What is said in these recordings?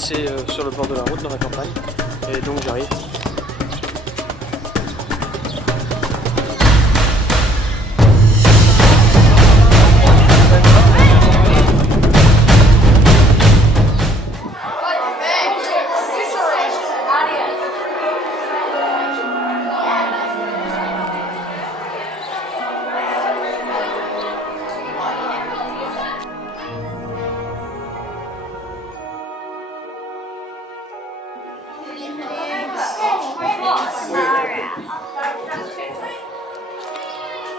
passer sur le bord de la route dans la campagne et donc j'arrive.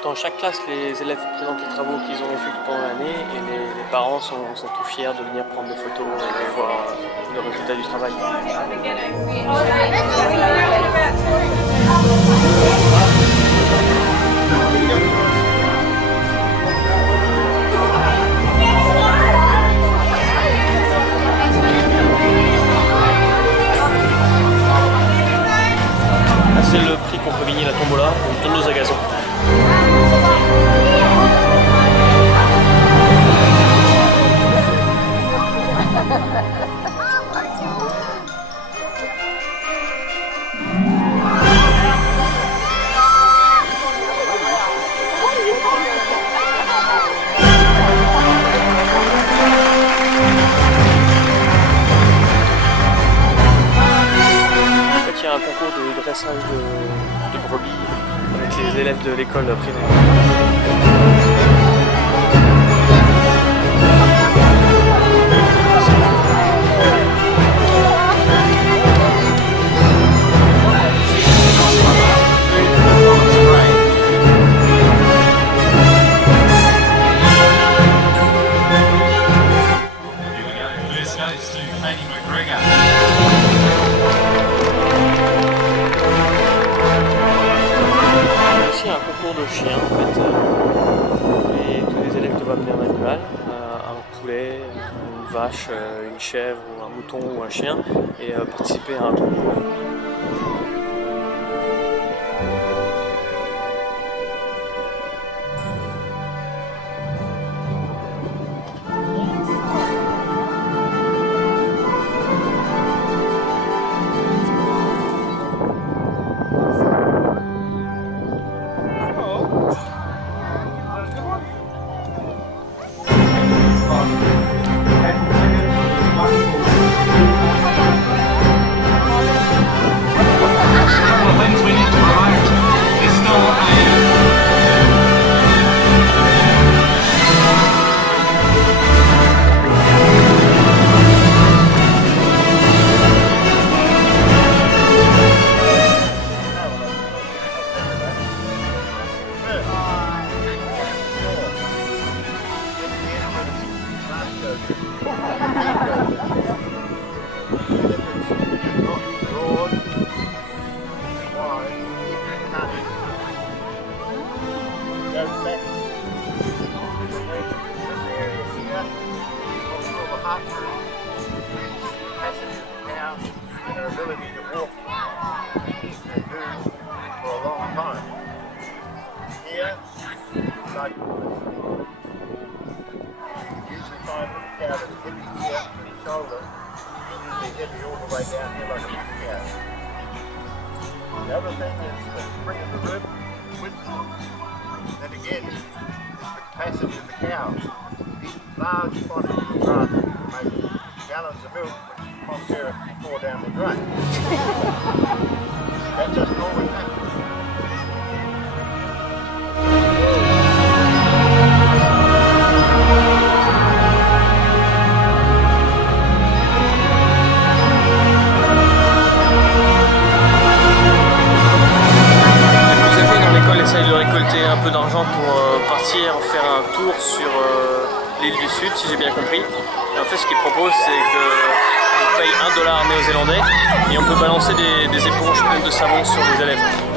Dans chaque classe, les élèves présentent les travaux qu'ils ont effectués pendant l'année et les parents sont tout fiers de venir prendre des photos et voir le résultat du travail. C'est le prix qu'on peut gagner la tombola, une tondeuse à gazon. Il y a un concours de dressage de brebis avec les élèves de l'école primaire. Un concours de chiens en fait, tous les élèves doivent amener un animal, un poulet, une vache, une chèvre, ou un mouton ou un chien et participer à un concours. The other thing is the spring of the rib width. Then again is the capacity of the cow. Large quantities of grass make gallons of milk which Fonterra pour down the drain. That just always happens. Essaye de récolter un peu d'argent pour partir faire un tour sur l'île du Sud, si j'ai bien compris. Et en fait, ce qu'ils proposent, c'est qu'on paye $1 néo-zélandais et on peut balancer des éponges pleines de savon sur les élèves.